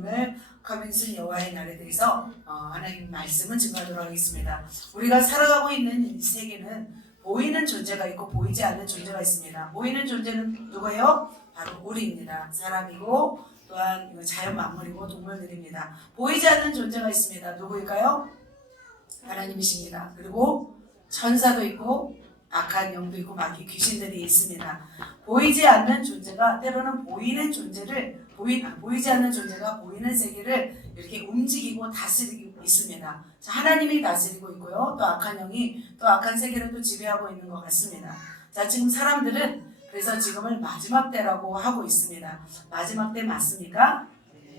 오늘 커밍순 여호와의 날에 대해서 하나님 말씀을 증거하도록 하겠습니다. 우리가 살아가고 있는 이 세계는 보이는 존재가 있고 보이지 않는 존재가 있습니다. 보이는 존재는 누구예요? 바로 우리입니다. 사람이고 또한 자연 만물이고 동물들입니다. 보이지 않는 존재가 있습니다. 누구일까요? 하나님이십니다. 그리고 천사도 있고 악한 영도 있고 마귀 귀신들이 있습니다. 보이지 않는 존재가 때로는 보이는 존재를 보이지 않는 존재가 보이는 세계를 이렇게 움직이고 다스리고 있습니다. 자, 하나님이 다스리고 있고요. 또 악한 영이 또 악한 세계를 또 지배하고 있는 것 같습니다. 자, 지금 사람들은 그래서 지금을 마지막 때라고 하고 있습니다. 마지막 때 맞습니까?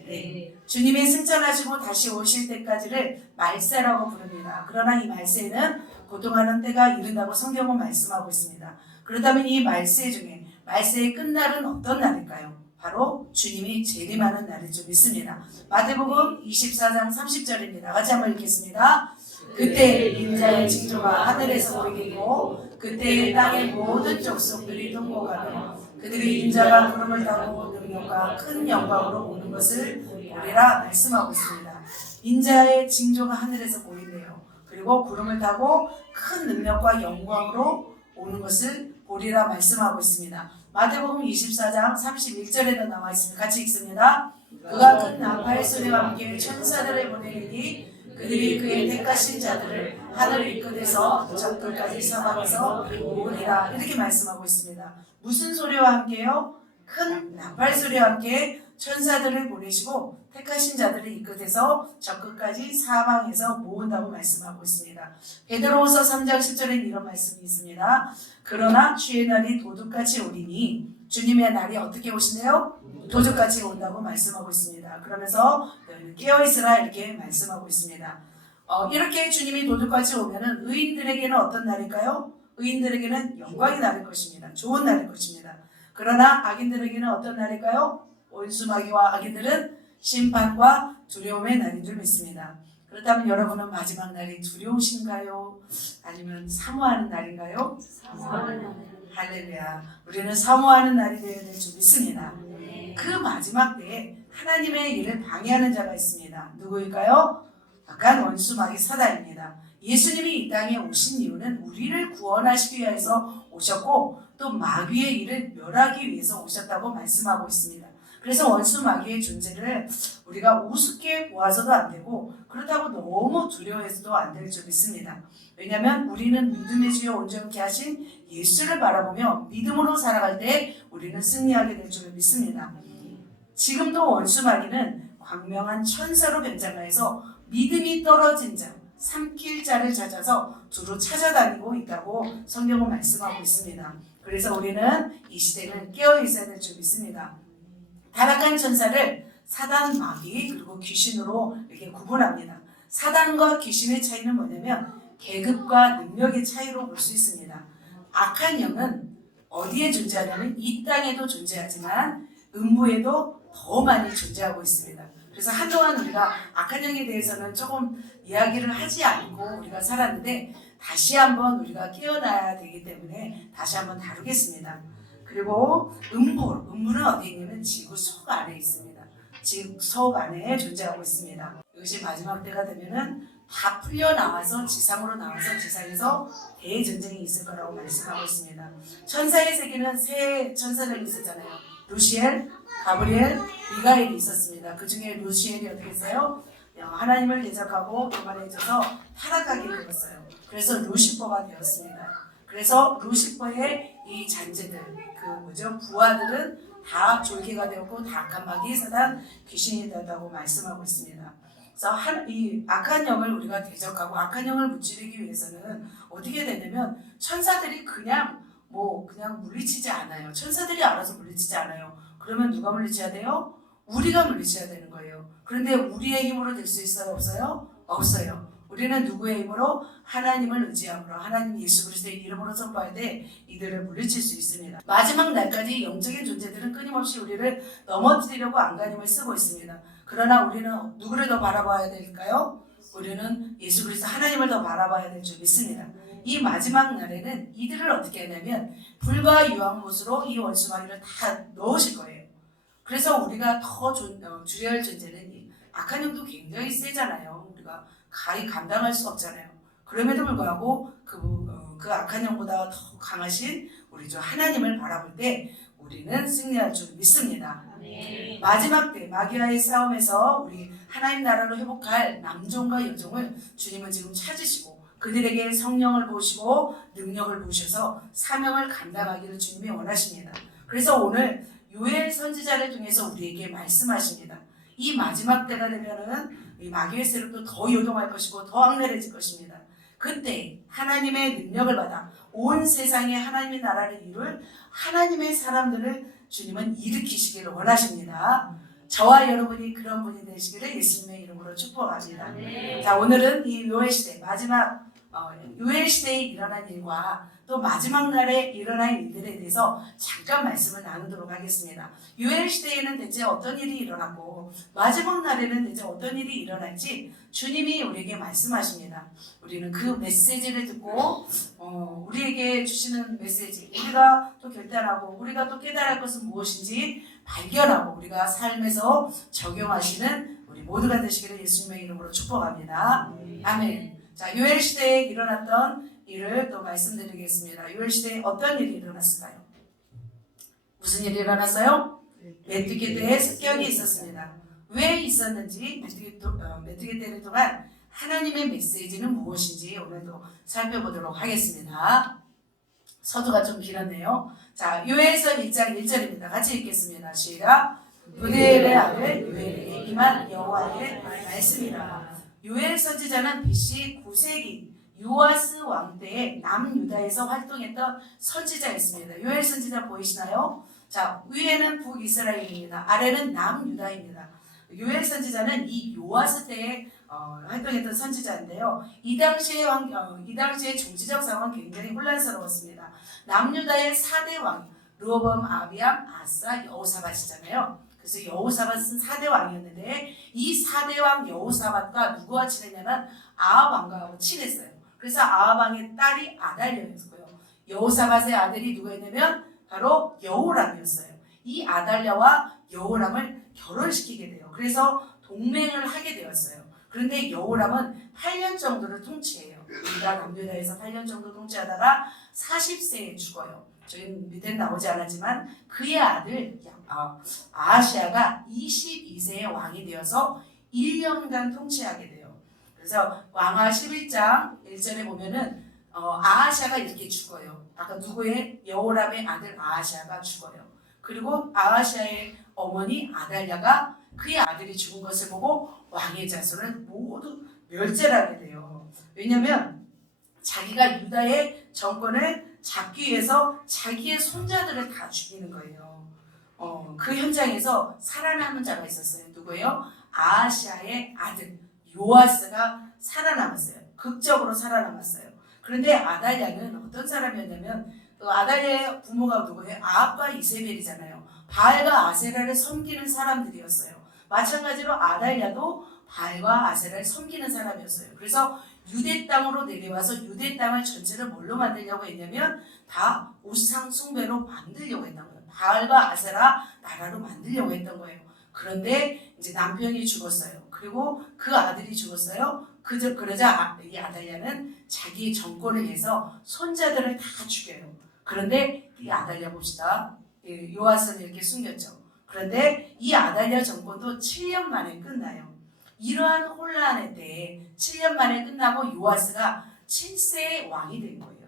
네. 주님이 승천하시고 다시 오실 때까지를 말세라고 부릅니다. 그러나 이 말세는 고통하는 때가 이른다고 성경은 말씀하고 있습니다. 그렇다면 이 말세 중에 말세의 끝날은 어떤 날일까요? 바로 주님이 재림하는 날일 줄 믿습니다. 마태복음 24장 30절입니다. 같이 한번 읽겠습니다. 그때 인자의 징조가 하늘에서 보이겠고 그때 땅의 모든 족속들이 통곡하며 그들이 인자가 구름을 타고 능력과 큰 영광으로 오는 것을 보리라 말씀하고 있습니다. 인자의 징조가 하늘에서 보이네요. 그리고 구름을 타고 큰 능력과 영광으로 오는 것을 보리라 말씀하고 있습니다. 마태복음 24장 31절에도 나와 있습니다. 같이 읽습니다. 그가 큰 나팔 소리와 함께 천사들을 보내리니 그들이 그의 택하신 자들을 하늘을 이끌어서 적들까지 사방에서 모으리라 이렇게 말씀하고 있습니다. 무슨 소리와 함께요? 큰 나팔 소리와 함께 천사들을 보내시고 택하신 자들을 이끌어서 적끝까지 사방에서 모은다고 말씀하고 있습니다. 베드로후서 3장 10절에 이런 말씀이 있습니다. 그러나 주의 날이 도둑같이 오리니 주님의 날이 어떻게 오시네요? 도둑같이 온다고 말씀하고 있습니다. 그러면서 너희는 깨어있으라 이렇게 말씀하고 있습니다. 이렇게 주님이 도둑같이 오면은 의인들에게는 어떤 날일까요? 의인들에게는 영광이 날일 것입니다. 좋은 날일 것입니다. 그러나 악인들에게는 어떤 날일까요? 원수마귀와 악인들은 심판과 두려움의 날인 줄 믿습니다. 그렇다면 여러분은 마지막 날이 두려우신가요? 아니면 사모하는 날인가요? 사모하는 날. 할렐루야. 우리는 사모하는 날이 되어야 될 줄 믿습니다. 그 마지막 때에 하나님의 일을 방해하는 자가 있습니다. 누구일까요? 악한 원수마귀 사단입니다. 예수님이 이 땅에 오신 이유는 우리를 구원하시기 위해서 오셨고 또 마귀의 일을 멸하기 위해서 오셨다고 말씀하고 있습니다. 그래서 원수 마귀의 존재를 우리가 우습게 보아서도 안 되고 그렇다고 너무 두려워해서도 안 될 줄 믿습니다. 왜냐하면 우리는 믿음의 주여 온전케 하신 예수를 바라보며 믿음으로 살아갈 때 우리는 승리하게 될 줄 믿습니다. 지금도 원수 마귀는 광명한 천사로 변장하여서 믿음이 떨어진 자, 삼킬 자를 찾아서 두루 찾아다니고 있다고 성경은 말씀하고 있습니다. 그래서 우리는 이 시대는 깨어 있어야 될 줄 믿습니다. 타락한 천사를 사단, 마귀 그리고 귀신으로 이렇게 구분합니다. 사단과 귀신의 차이는 뭐냐면 계급과 능력의 차이로 볼 수 있습니다. 악한 영은 어디에 존재하냐면 이 땅에도 존재하지만 음부에도 더 많이 존재하고 있습니다. 그래서 한동안 우리가 악한 영에 대해서는 조금 이야기를 하지 않고 우리가 살았는데 다시 한번 우리가 깨어나야 되기 때문에 다시 한번 다루겠습니다. 그리고 음부는 어디에 있냐면 지구 속 안에 있습니다. 지구 속 안에 존재하고 있습니다. 이것이 마지막 때가 되면은 다 풀려 나와서 지상으로 나와서 지상에서 대전쟁이 있을 거라고 말씀하고 있습니다. 천사의 세계는 세 천사들이 있었잖아요. 루시엘, 가브리엘, 미가엘이 있었습니다. 그 중에 루시엘이 어떻게 했어요? 하나님을 대적하고 교만해져서 타락하게 되었어요. 그래서 루시퍼가 되었습니다. 그래서 루시퍼의 이 잔재들, 부하들은 다 졸개가 되었고 다 악한 마귀 사단 귀신이 되었다고 말씀하고 있습니다. 그래서 이 악한 영을 우리가 대적하고 악한 영을 무찌르기 위해서는 어떻게 되냐면 천사들이 그냥 물리치지 않아요. 천사들이 알아서 물리치지 않아요. 그러면 누가 물리쳐야 돼요? 우리가 물리쳐야 되는 거예요. 그런데 우리의 힘으로 될 수 있어요? 없어요? 없어요. 우리는 누구의 힘으로? 하나님을 의지함으로 하나님 예수 그리스도의 이름으로 선포할 때 이들을 물리칠 수 있습니다. 마지막 날까지 영적인 존재들은 끊임없이 우리를 넘어뜨리려고 안간힘을 쓰고 있습니다. 그러나 우리는 누구를 더 바라봐야 될까요? 우리는 예수 그리스도 하나님을 더 바라봐야 될 줄 믿습니다. 이 마지막 날에는 이들을 어떻게 하냐면 불과 유황못으로 이 원수마귀를 다 넣으실 거예요. 그래서 우리가 더 줄여야 할 존재는 이 악한 영도 굉장히 세잖아요. 우리가 가히 감당할 수 없잖아요. 그럼에도 불구하고 그 악한 영보다 더 강하신 우리 주 하나님을 바라볼 때 우리는 승리할 줄 믿습니다. 마지막 때 마귀와의 싸움에서 우리 하나님 나라로 회복할 남종과 여종을 주님은 지금 찾으시고 그들에게 성령을 부으시고 능력을 부으셔서 사명을 감당하기를 주님이 원하십니다. 그래서 오늘 요엘 선지자를 통해서 우리에게 말씀하십니다. 이 마지막 때가 되면은 이 마귀의 세력도 더 요동할 것이고 더 악랄해질 것입니다. 그때 하나님의 능력을 받아 온 세상에 하나님의 나라를 이룰 하나님의 사람들을 주님은 일으키시기를 원하십니다. 저와 여러분이 그런 분이 되시기를 예수님의 이름으로 축복합니다. 자, 오늘은 이 요엘 시대 마지막 요엘 시대에 일어난 일과 또 마지막 날에 일어날 일들에 대해서 잠깐 말씀을 나누도록 하겠습니다. 요엘 시대에는 대체 어떤 일이 일어났고 마지막 날에는 대체 어떤 일이 일어날지 주님이 우리에게 말씀하십니다. 우리는 그 메시지를 듣고 우리에게 주시는 메시지, 우리가 또 결단하고 우리가 또 깨달을 것은 무엇인지 발견하고 우리가 삶에서 적용하시는 우리 모두가 되시기를 예수님의 이름으로 축복합니다. 아멘. 자, 요엘 시대에 일어났던 일을 또 말씀드리겠습니다. 요엘 시대에 어떤 일이 일어났을까요? 무슨 일이 일어났어요? 메뚜기 때에 습격이 있었습니다. 왜 있었는지 메뚜기 때를 통한 하나님의 메시지는 무엇인지 오늘도 살펴보도록 하겠습니다. 서두가 좀 길었네요. 자, 요엘서 1장 1절입니다. 같이 읽겠습니다. 시작. 부디엘의 아들 요엘에게 임한 여호와의 말씀이라. 요엘 선지자는 BC 9세기 요아스 왕 때에 남유다에서 활동했던 선지자였습니다. 요엘 선지자 보이시나요? 자, 위에는 북이스라엘입니다. 아래는 남유다입니다. 요엘 선지자는 이 요아스 때에 활동했던 선지자인데요. 이 당시의 정치적 상황은 굉장히 혼란스러웠습니다. 남유다의 4대 왕 르호보암, 아비암, 아사, 여호사밧이잖아요. 그래서 여호사밧은 4대 왕이었는데 이 4대 왕 여호사밧과 누구와 친했냐면 아합 왕과 친했어요. 그래서 아합 왕의 딸이 아달랴였고요. 여호사밧의 아들이 누구였냐면 바로 여호람이었어요. 이 아달랴와 여호람을 결혼시키게 돼요. 그래서 동맹을 하게 되었어요. 그런데 여호람은 8년 정도를 통치해요. 유다 남유다에서 8년 정도 통치하다가 40세에 죽어요. 저희 밑에 나오지 않았지만 그의 아들 아하시아가 22세의 왕이 되어서 1년간 통치하게 돼요. 그래서 왕하 11장 1절에 보면은 아하시아가 이렇게 죽어요. 아까 누구의? 여호람의 아들 아하시아가 죽어요. 그리고 아하시아의 어머니 아달랴가 그의 아들이 죽은 것을 보고 왕의 자손을 모두 멸절하게 돼요. 왜냐하면 자기가 유다의 정권을 잡기 위해서 자기의 손자들을 다 죽이는 거예요. 그 현장에서 살아남은 자가 있었어요. 누구예요? 아하시아의 아들 요아스가 살아남았어요. 극적으로 살아남았어요. 그런데 아달랴는 어떤 사람이었냐면 아달랴의 부모가 누구예요? 아합과 이세벨이잖아요. 바알과 아세라를 섬기는 사람들이었어요. 마찬가지로 아달랴도 바알과 아세라를 섬기는 사람이었어요. 그래서 유대 땅으로 내려와서 유대 땅을 전체를 뭘로 만들려고 했냐면 다 우상 숭배로 만들려고 했던 거예요. 바알과 아세라 나라로 만들려고 했던 거예요. 그런데 이제 남편이 죽었어요. 그리고 그 아들이 죽었어요. 그러자 이 아달랴는 자기 정권을 위해서 손자들을 다 죽여요. 그런데 이 아달랴 봅시다. 요아스는 이렇게 숨겼죠. 그런데 이 아달랴 정권도 7년 만에 끝나요. 이러한 혼란의 때에 7년 만에 끝나고 요아스가 7세의 왕이 된 거예요.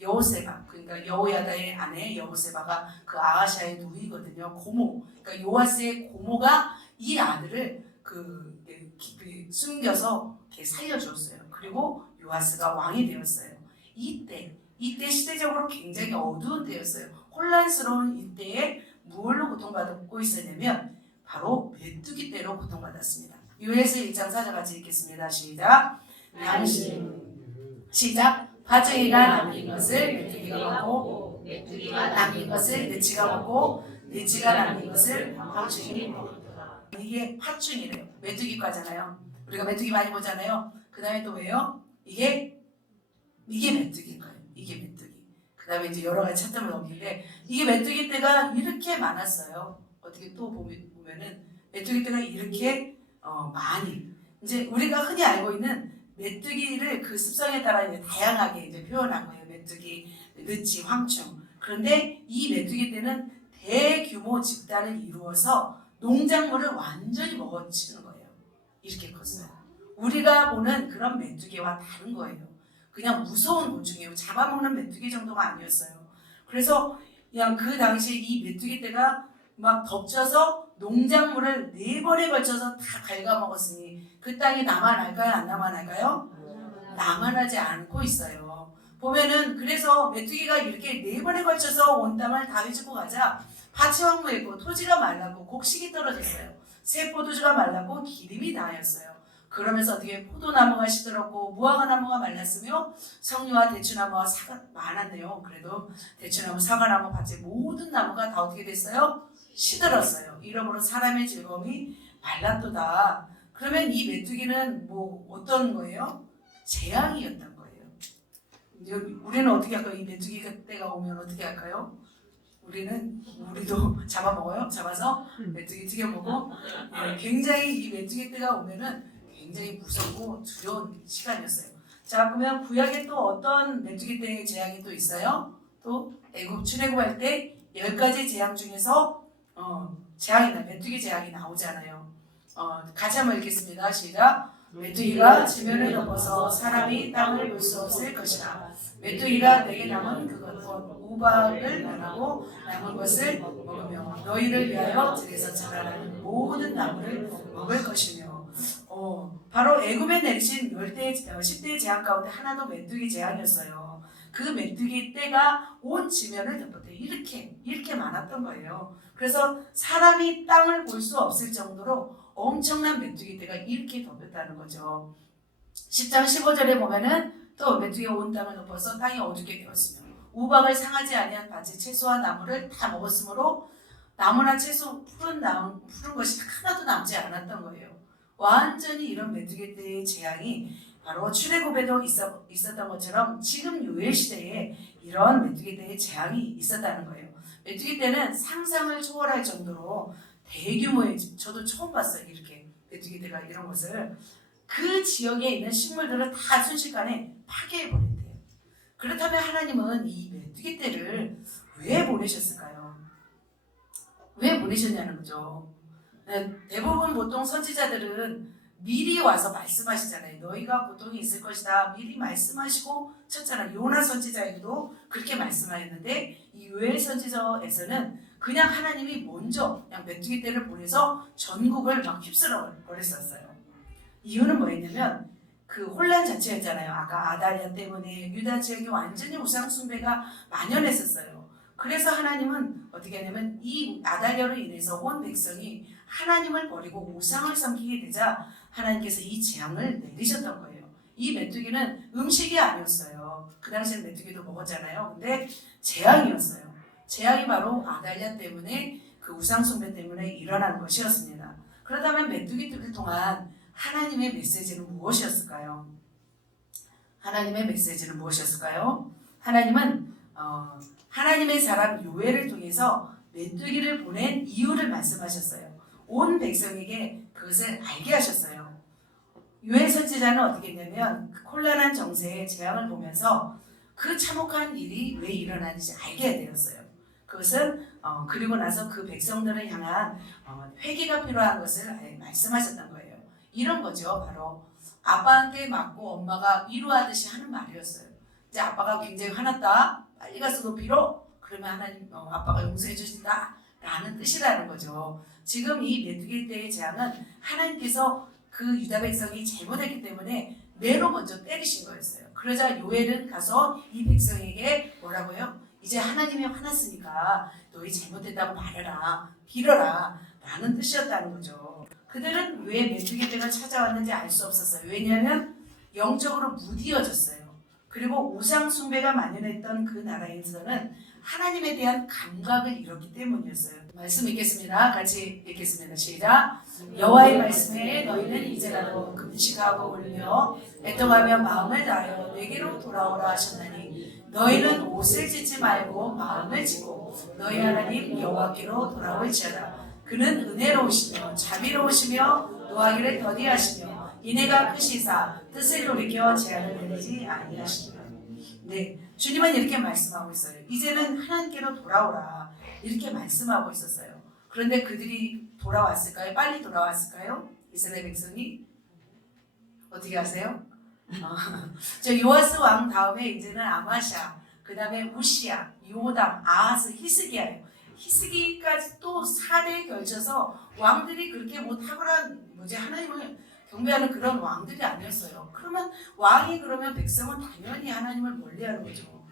여호세바, 그러니까 여호야다의 아내 여호세바가 그 아하시아의 누이거든요. 고모. 그러니까 요아스의 고모가 이 아들을 숨겨서 살려줬어요. 그리고 요아스가 왕이 되었어요. 이때 시대적으로 굉장히 어두운 때였어요. 혼란스러운 이때에 무엇로 고통받고 있었냐면 바로 메뚜기 때로 고통받았습니다. 요엘서 1장 4절 같이 읽겠습니다. 시작. 시작. 파주기가 남긴 것을 메뚜기가 먹고 메뚜기가 남긴 것을 느치가 먹고 느치가 남긴 것을 파충이 먹더라. 이게 파충이래요. 메뚜기과잖아요. 우리가 메뚜기 많이 보잖아요. 그 다음에 또 왜요? 이게 메뚜기인 거예요. 이게 메뚜기. 그 다음에 이제 여러 가지 차점을 넘기는데 이게 메뚜기 떼가 이렇게 많았어요. 어떻게 또 보면은 메뚜기 떼가 이렇게 많이 이제 우리가 흔히 알고 있는 메뚜기를 그 습성에 따라 이제 다양하게 이제 표현한 거예요. 메뚜기, 느치, 황충. 그런데 이 메뚜기 떼는 대규모 집단을 이루어서 농작물을 완전히 먹어치는 거예요. 이렇게 컸어요. 우리가 보는 그런 메뚜기와 다른 거예요. 그냥 무서운 곤충이에요. 잡아먹는 메뚜기 정도가 아니었어요. 그래서 그냥 그 당시에 이 메뚜기 떼가 막 덮쳐서 농작물을 4번에 걸쳐서 다 갉아먹었으니 그 땅이 남아날까요? 안 남아날까요? 남아나지 않고 있어요. 보면은 그래서 메뚜기가 이렇게 4번에 걸쳐서 온 땅을 다 해주고 가자 밭이 황무했고 토지가 말랐고 곡식이 떨어졌어요. 새 포도주가 말랐고 기름이 다하였어요. 그러면서 어떻게 포도나무가 시들었고 무화과나무가 말랐으며 석류와 대추나무와 사과 많았네요. 그래도 대추나무, 사과나무, 밭의 모든 나무가 다 어떻게 됐어요? 시들었어요. 이러므로 사람의 즐거움이 말랐도다. 그러면 이 메뚜기는 뭐 어떤 거예요? 재앙이었던 거예요. 우리는 어떻게 할까요? 이 메뚜기 때가 오면 어떻게 할까요? 우리도 잡아먹어요. 잡아서 메뚜기 튀겨보고 굉장히 이 메뚜기 때가 오면은 굉장히 무섭고 두려운 시간이었어요. 자, 그러면 구약에 또 어떤 메뚜기 때의 재앙이 또 있어요? 또 애굽 출애굽할 때 10가지 재앙 중에서 메뚜기 재앙이 나오잖아요. 같이 한번 읽겠습니다. 시작. 메뚜기가 지면을 덮어서 사람이 땅을 볼 수 없을 것이라. 메뚜기가 내게 남은 그것 우박을 면하고 남은 것을 먹으며 너희를 위하여 들에서 자라나는 모든 나무를 먹을 것이며. 바로 애굽에 내리신 10대 재앙 가운데 하나도 메뚜기 재앙이었어요. 그 메뚜기 떼가 온 지면을 덮었대요. 이렇게 많았던 거예요. 그래서 사람이 땅을 볼 수 없을 정도로 엄청난 메뚜기 떼가 이렇게 덮였다는 거죠. 10장 15절에 보면은 또 메뚜기가 온 땅을 덮어서 땅이 어둡게 되었으며 우박을 상하지 아니한 밭의 채소와 나무를 다 먹었으므로 나무나 채소 푸른 것이 하나도 남지 않았던 거예요. 완전히 이런 메뚜기 떼의 재앙이 바로 출애굽에도 있었던 것처럼 지금 요엘 시대에 이런 메뚜기 떼의 재앙이 있었다는 거예요. 메뚜기 떼는 상상을 초월할 정도로 대규모의 저도 처음 봤어요. 이렇게 메뚜기 떼가 이런 것을 그 지역에 있는 식물들을 다 순식간에 파괴해버린대요. 그렇다면 하나님은 이 메뚜기 떼를 왜 보내셨을까요? 왜 보내셨냐는 거죠. 대부분 보통 선지자들은 미리 와서 말씀하시잖아요. 너희가 고통이 있을 것이다. 미리 말씀하시고 쳤잖아요. 요나 선지자에게도 그렇게 말씀하였는데 이 요엘 선지자에서는 그냥 하나님이 먼저 그냥 메뚜기 떼를 보내서 전국을 막 휩쓸어 버렸었어요. 이유는 뭐였냐면 그 혼란 자체였잖아요. 아까 아달랴 때문에 유다 지역이 완전히 우상 숭배가 만연했었어요. 그래서 하나님은 어떻게 하냐면 이 아달랴로 인해서 온 백성이 하나님을 버리고 우상을 섬기게 되자 하나님께서 이 재앙을 내리셨던 거예요. 이 메뚜기는 음식이 아니었어요. 그 당시에는 메뚜기도 먹었잖아요. 근데 재앙이었어요. 재앙이 바로 아달랴 때문에 그 우상 숭배 때문에 일어난 것이었습니다. 그렇다면 메뚜기들을 통한 하나님의 메시지는 무엇이었을까요? 하나님의 메시지는 무엇이었을까요? 하나님은 하나님의 사람 요엘을 통해서 메뚜기를 보낸 이유를 말씀하셨어요. 온 백성에게 그것을 알게 하셨어요. 요엘 선지자는 어떻게 했냐면 그 혼란한 정세의 재앙을 보면서 그 참혹한 일이 왜 일어나는지 알게 되었어요. 그것은 그리고 나서 그 백성들을 향한 회개가 필요한 것을 말씀하셨던 거예요. 이런 거죠. 바로 아빠한테 맞고 엄마가 위로하듯이 하는 말이었어요. 이제 아빠가 굉장히 화났다. 빨리 가서 너 빌어. 그러면 하나님 아빠가 용서해 주신다. 라는 뜻이라는 거죠. 지금 이 메뚜기 떼의 재앙은 하나님께서 그 유다 백성이 잘못했기 때문에 매로 먼저 때리신 거였어요. 그러자 요엘은 가서 이 백성에게 뭐라고요? 이제 하나님이 화났으니까 너희 잘못했다고 말해라. 빌어라. 라는 뜻이었다는 거죠. 그들은 왜 메뚜기 떼가 찾아왔는지 알 수 없었어요. 왜냐하면 영적으로 무디어졌어요. 그리고 우상 숭배가 만연했던 그 나라에서는 하나님에 대한 감각을 잃었기 때문이었어요. 말씀 읽겠습니다. 같이 읽겠습니다. 시작. 여호와의 말씀에 너희는 이제라도 금식하고 울며 애통하며 마음을 다하여 내게로 돌아오라 하셨나니 너희는 옷을 찢지 말고 마음을 찢고 너희 하나님 여호와께로 돌아올지어다. 그는 은혜로우시며 자비로우시며 노하기를 더디하시며 인애가 크시사 뜻을 돌이켜 제한을 내리지 아니하시니라. 네, 주님은 이렇게 말씀하고 있어요. 이제는 하나님께로 돌아오라 이렇게 말씀하고 있었어요. 그런데 그들이 돌아왔을까요? 빨리 돌아왔을까요? 이스라엘 백성이 어떻게 하세요? 저 요아스 왕 다음에 이제는 아마샤, 그 다음에 우시야, 요담, 아하스, 히스기야예요. 히스기까지 또 4대에 걸쳐서 왕들이 그렇게 뭐 탁월한 하나님을 경배하는 그런 왕들이 아니었어요. 그러면 왕이 그러면 백성은 당연히 하나님을 멀리하는 거죠.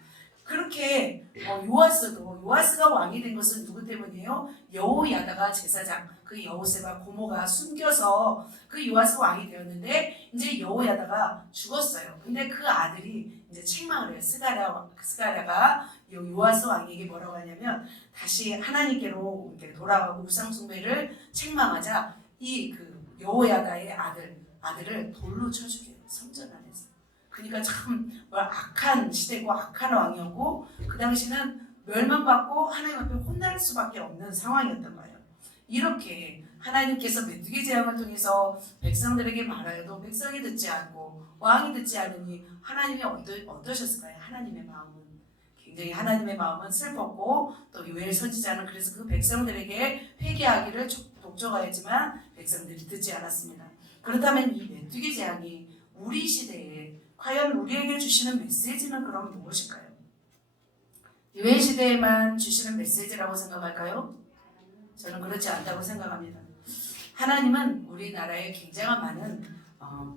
그렇게 요아스가 왕이 된 것은 누구 때문이에요? 여호야다가 제사장 그 여호세바 고모가 숨겨서 그 요아스 왕이 되었는데 이제 여호야다가 죽었어요. 근데 그 아들이 이제 책망을 해요. 스가랴가 요아스 왕에게 뭐라고 하냐면 다시 하나님께로 돌아가고 우상 숭배를 책망하자 이 그 여호야다의 아들을 돌로 쳐 죽여요. 성전 안에서. 그러니까 참 악한 시대고 악한 왕이었고 그 당시는 멸망받고 하나님 앞에 혼날 수밖에 없는 상황이었단 말이에요. 이렇게 하나님께서 메뚜기 재앙을 통해서 백성들에게 말하여도 백성이 듣지 않고 왕이 듣지 않으니 하나님이 어떠셨을까요? 하나님의 마음은 굉장히 하나님의 마음은 슬펐고 또 요엘 선지자는 그래서 그 백성들에게 회개하기를 독촉하였지만 백성들이 듣지 않았습니다. 그렇다면 이 메뚜기 재앙이 우리 시대에 과연 우리에게 주시는 메시지는 그럼 무엇일까요? 유해 시대에만 주시는 메시지라고 생각할까요? 저는 그렇지 않다고 생각합니다. 하나님은 우리나라에 굉장한 많은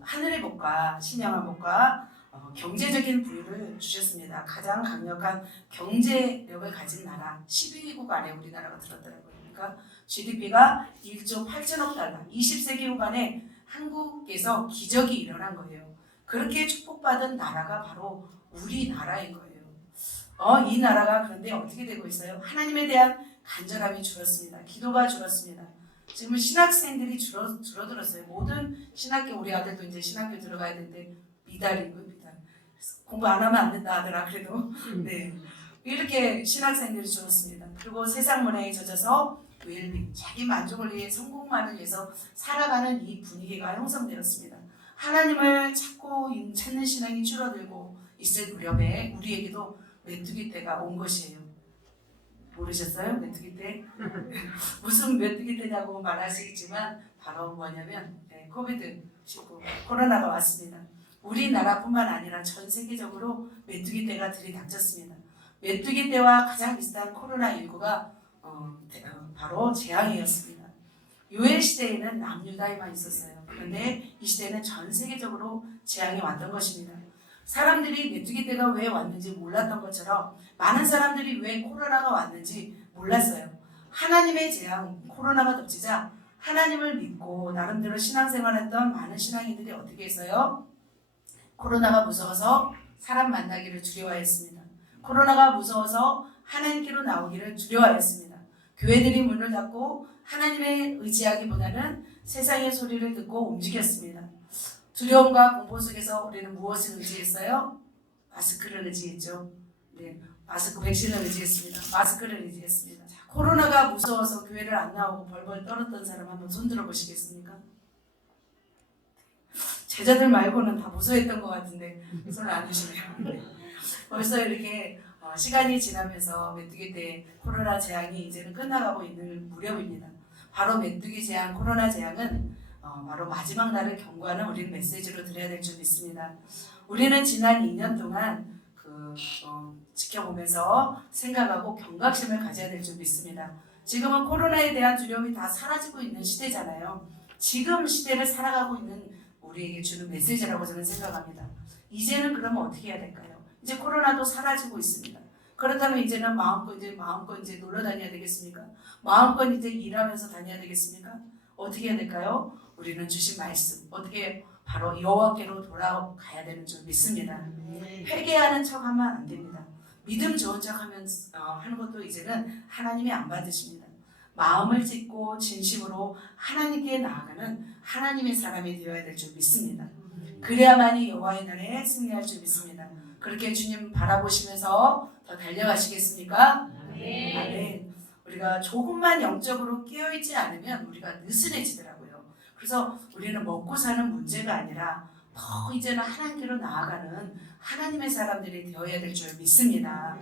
하늘의 복과 신령한 복과 경제적인 부유를 주셨습니다. 가장 강력한 경제력을 가진 나라 12개국 안에 우리나라가 들었더라고요. 그러니까 GDP가 1조 8천억 달러 20세기 후반에 한국에서 기적이 일어난 거예요. 그렇게 축복받은 나라가 바로 우리나라인 거예요. 이 나라가 그런데 어떻게 되고 있어요? 하나님에 대한 간절함이 줄었습니다. 기도가 줄었습니다. 지금 신학생들이 줄어들었어요. 모든 신학교 우리 아들도 이제 신학교 들어가야 되는데 미달인 거예요. 미달. 공부 안 하면 안 된다 하더라 그래도. 네. 이렇게 신학생들이 줄었습니다. 그리고 세상 문화에 젖어서 웰빙, 자기 만족을 위해 성공만을 위해서 살아가는 이 분위기가 형성되었습니다. 하나님을 찾는 신앙이 줄어들고 있을 무렵에 우리에게도 메뚜기 때가 온 것이에요. 모르셨어요? 메뚜기 때? 무슨 메뚜기 때냐고 말하시겠지만 바로 뭐냐면 코비드-19 코로나가 왔습니다. 우리나라뿐만 아니라 전 세계적으로 메뚜기 때가 들이닥쳤습니다. 메뚜기 때와 가장 비슷한 코로나19가 바로 재앙이었습니다. 요엘 시대에는 남유다에만 있었어요. 그런데 이 시대는 전 세계적으로 재앙이 왔던 것입니다. 사람들이 메뚜기 때가 왜 왔는지 몰랐던 것처럼 많은 사람들이 왜 코로나가 왔는지 몰랐어요. 하나님의 재앙, 코로나가 덮치자 하나님을 믿고 나름대로 신앙생활했던 많은 신앙인들이 어떻게 했어요? 코로나가 무서워서 사람 만나기를 두려워했습니다. 코로나가 무서워서 하나님께로 나오기를 두려워했습니다. 교회들이 문을 닫고 하나님의 의지하기보다는 세상의 소리를 듣고 움직였습니다. 두려움과 공포 속에서 우리는 무엇을 의지했어요? 마스크를 의지했죠. 네, 백신을 의지했습니다. 마스크를 의지했습니다. 자, 코로나가 무서워서 교회를 안 나오고 벌벌 떨었던 사람 한번 손 들어보시겠습니까? 제자들 말고는 다 무서워했던 것 같은데 손을 안 드시네요. 네. 벌써 이렇게 시간이 지나면서 메뚜기 때 코로나 재앙이 이제는 끝나가고 있는 무렵입니다. 바로 메뚜기 재앙, 코로나 재앙은 바로 마지막 날을 경고하는 우리는 메시지로 드려야 될 줄 믿습니다. 우리는 지난 2년 동안 지켜보면서 생각하고 경각심을 가져야 될 줄 믿습니다. 지금은 코로나에 대한 두려움이 다 사라지고 있는 시대잖아요. 지금 시대를 살아가고 있는 우리에게 주는 메시지라고 저는 생각합니다. 이제는 그러면 어떻게 해야 될까요? 이제 코로나도 사라지고 있습니다. 그렇다면 이제는 마음껏 이제 놀러 다녀야 되겠습니까? 마음껏 이제 일하면서 다녀야 되겠습니까? 어떻게 해야 될까요? 우리는 주신 말씀 어떻게 바로 여호와께로 돌아가야 되는 줄 믿습니다. 회개하는 척하면 안 됩니다. 믿음 좋은 척하면 하는 것도 이제는 하나님이 안 받으십니다. 마음을 찢고 진심으로 하나님께 나아가는 하나님의 사람이 되어야 될 줄 믿습니다. 그래야만이 여호와의 날에 승리할 줄 믿습니다. 그렇게 주님 바라보시면서 더 달려가시겠습니까? 아멘. 우리가 조금만 영적으로 깨어있지 않으면 우리가 느슨해지더라고요. 그래서 우리는 먹고 사는 문제가 아니라 더 이제는 하나님께로 나아가는 하나님의 사람들이 되어야 될 줄 믿습니다.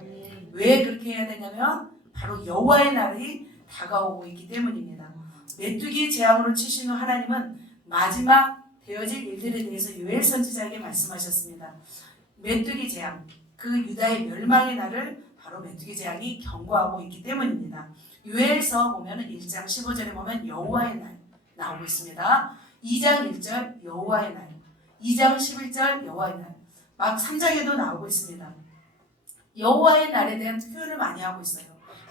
왜 그렇게 해야 되냐면 바로 여호와의 날이 다가오고 있기 때문입니다. 메뚜기 재앙으로 치신 후 하나님은 마지막 되어질 일들에 대해서 요엘 선지자에게 말씀하셨습니다. 메뚜기 재앙, 그 유다의 멸망의 날을 바로 메뚜기 재앙이 경고하고 있기 때문입니다. 요엘서 보면 1장 15절에 보면 여호와의 날 나오고 있습니다. 2장 1절 여호와의 날, 2장 11절 여호와의 날, 막 3장에도 나오고 있습니다. 여호와의 날에 대한 표현을 많이 하고 있어요.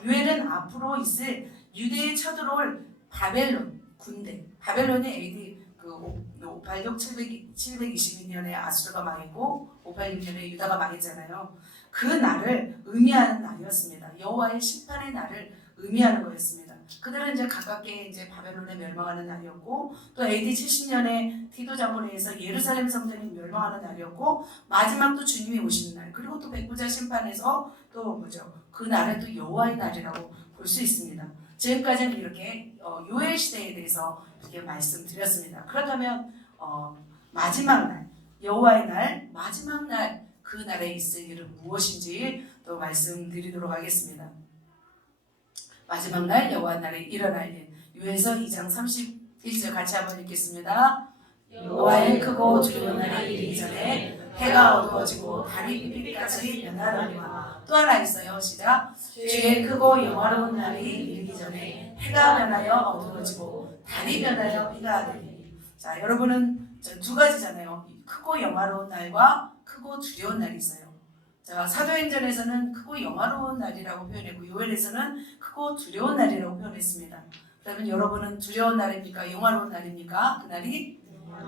요엘은 앞으로 있을 유대에 쳐들어올 바벨론 군대, 바벨론이 AD 586 722년에 아수르가 망했고 586년에 유다가 망했잖아요. 그 날을 의미하는 날이었습니다. 여호와의 심판의 날을 의미하는 거였습니다. 그들은 이제 가깝게 이제 바벨론에 멸망하는 날이었고, 또 AD 70년에 티도 장군에 의해서 예루살렘 성전이 멸망하는 날이었고, 마지막 또 주님이 오시는 날, 그리고 또 백부자 심판에서 또 뭐죠? 그 날은 또 여호와의 날이라고 볼 수 있습니다. 지금까지는 이렇게 요엘 시대에 대해서 이렇게 말씀드렸습니다. 그렇다면 마지막 날, 여호와의 날, 마지막 날, 그 날에 있을 일은 무엇인지 또 말씀드리도록 하겠습니다. 마지막 날, 여호와의 날에 일어날 일. 요엘서 2장 31절 같이 한번 읽겠습니다. 여호와의 크고 두려운 날이 이르기 전에 해가 어두워지고 달이 빛까지 변하더니와. 또 하나 있어요. 시작. 주의 크고 영화로운 날이 이르기 전에 해가 변하여 어두워지고 달이 변하여 비가 되리니. 자, 여러분은 두 가지잖아요. 크고 영화로운 날과 크고 두려운 날이 있어요. 자, 사도행전에서는 크고 영화로운 날이라고 표현했고, 요엘에서는 크고 두려운 날이라고 표현했습니다. 그러면 여러분은 두려운 날입니까? 영화로운 날입니까? 그 날이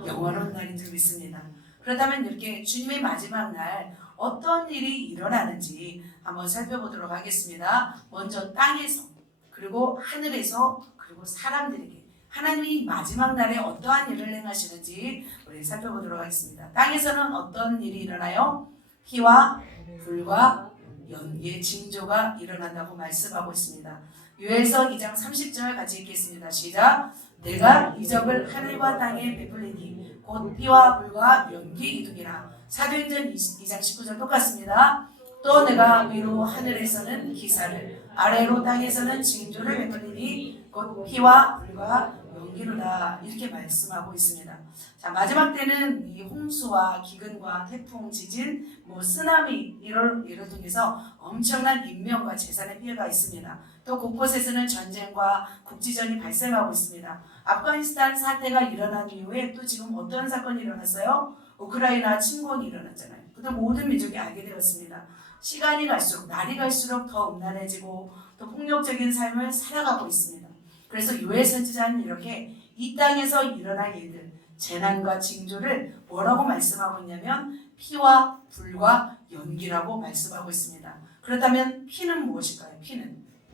영화로운 날인 줄 믿습니다. 그렇다면 이렇게 주님의 마지막 날 어떤 일이 일어나는지 한번 살펴보도록 하겠습니다. 먼저 땅에서, 그리고 하늘에서, 그리고 사람들에게 하나님이 마지막 날에 어떠한 일을 행하시는지 우리 살펴보도록 하겠습니다. 땅에서는 어떤 일이 일어나요? 피와 불과 연기의 징조가 일어난다고 말씀하고 있습니다. 요엘서 2장 30절 같이 읽겠습니다. 시작. 내가 이적을 하늘과 땅에 베풀리니 곧 피와 불과 연기 이두니라. 사도행전 2장 19절 똑같습니다. 또 내가 위로 하늘에서는 기사를, 아래로 땅에서는 징조를 베풀리니 곧 피와 불과 연기로다. 이렇게 말씀하고 있습니다. 자, 마지막 때는 이 홍수와 기근과 태풍, 지진, 쓰나미 이를 통해서 엄청난 인명과 재산의 피해가 있습니다. 또 곳곳에서는 전쟁과 국지전이 발생하고 있습니다. 아프가니스탄 사태가 일어난 이후에 또 지금 어떤 사건이 일어났어요? 우크라이나 침공이 일어났잖아요. 그때 모든 민족이 알게 되었습니다. 시간이 갈수록, 날이 갈수록 더 음란해지고 또 폭력적인 삶을 살아가고 있습니다. 그래서 요엘 선지자는 이렇게 이 땅에서 일어날 일들, 재난과 징조를 뭐라고 말씀하고 있냐면 피와 불과 연기라고 말씀하고 있습니다. 그렇다면 피는 무엇일까요?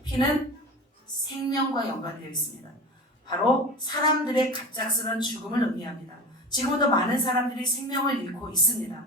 피는 생명과 연관되어 있습니다. 바로 사람들의 갑작스러운 죽음을 의미합니다. 지금도 많은 사람들이 생명을 잃고 있습니다.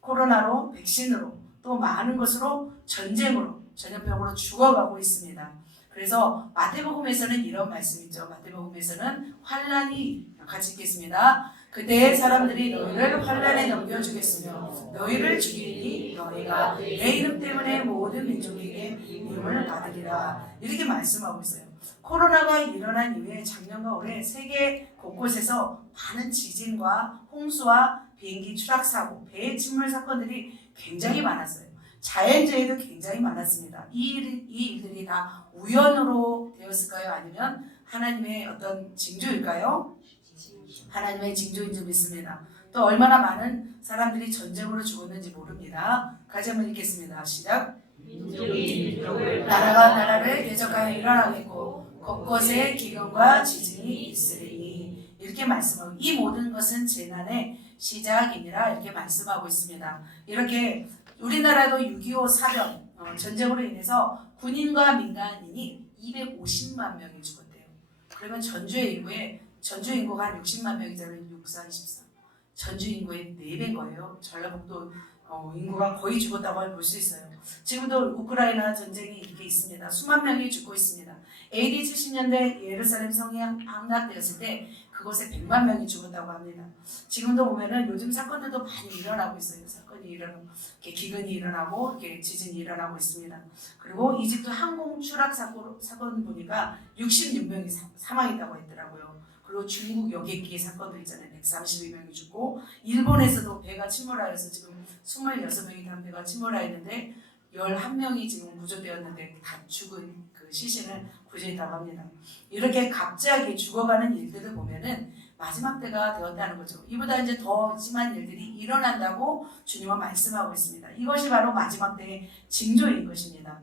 코로나로, 백신으로, 또 많은 것으로, 전쟁으로, 전염병으로 죽어가고 있습니다. 그래서 마태복음에서는 이런 말씀이 있죠. 마태복음에서는 환란이, 같이 읽겠습니다. 그때 사람들이 너희를 환란에 넘겨주겠으며 너희를 죽이니 너희가 내 이름 때문에 모든 민족에게 미움을 받으리라. 이렇게 말씀하고 있어요. 코로나가 일어난 이후에 작년과 올해 세계 곳곳에서 많은 지진과 홍수와 비행기 추락사고, 배 침몰 사건들이 굉장히 많았어요. 자연재해도 굉장히 많았습니다. 이 일들이 다 우연으로 되었을까요? 아니면 하나님의 어떤 징조일까요? 하나님의 징조인 줄 믿습니다. 또 얼마나 많은 사람들이 전쟁으로 죽었는지 모릅니다. 같이 한번 읽겠습니다. 시작. 나라가 나라를 대적하여 일어나겠고 곳곳에 기근과 지진이 있으리니. 이렇게 말씀하고, 이 모든 것은 재난의 시작이니라 이렇게 말씀하고 있습니다. 이렇게 우리나라도 6.25 사변 전쟁으로 인해서 군인과 민간인이 250만 명이 죽었대요. 그러면 전주 인구가 한 60만 명이잖아요. 64, 24. 전주 인구의 4배인 거예요. 전라북도 인구가 거의 죽었다고 볼 수 있어요. 지금도 우크라이나 전쟁이 이렇게 있습니다. 수만 명이 죽고 있습니다. AD 70년대 예루살렘 성이 함락되었을 때 그곳에 100만 명이 죽었다고 합니다. 지금도 보면은 요즘 사건들도 많이 일어나고 있어요. 사건이 일어나고 이렇게 기근이 일어나고 이렇게 지진이 일어나고 있습니다. 그리고 이집트 항공 추락 사건 보니까 66명이 사망했다고 했더라고요. 그리고 중국 여객기 사건도 있잖아요. 132명이 죽고 일본에서도 배가 침몰하여서 지금 26명이 탄 배가 침몰하였는데 11명이 지금 구조되었는데 다 죽은 그 시신을 구조했다고 합니다. 이렇게 갑자기 죽어가는 일들을 보면은 마지막 때가 되었다는 거죠. 이보다 이제 더 심한 일들이 일어난다고 주님은 말씀하고 있습니다. 이것이 바로 마지막 때의 징조인 것입니다.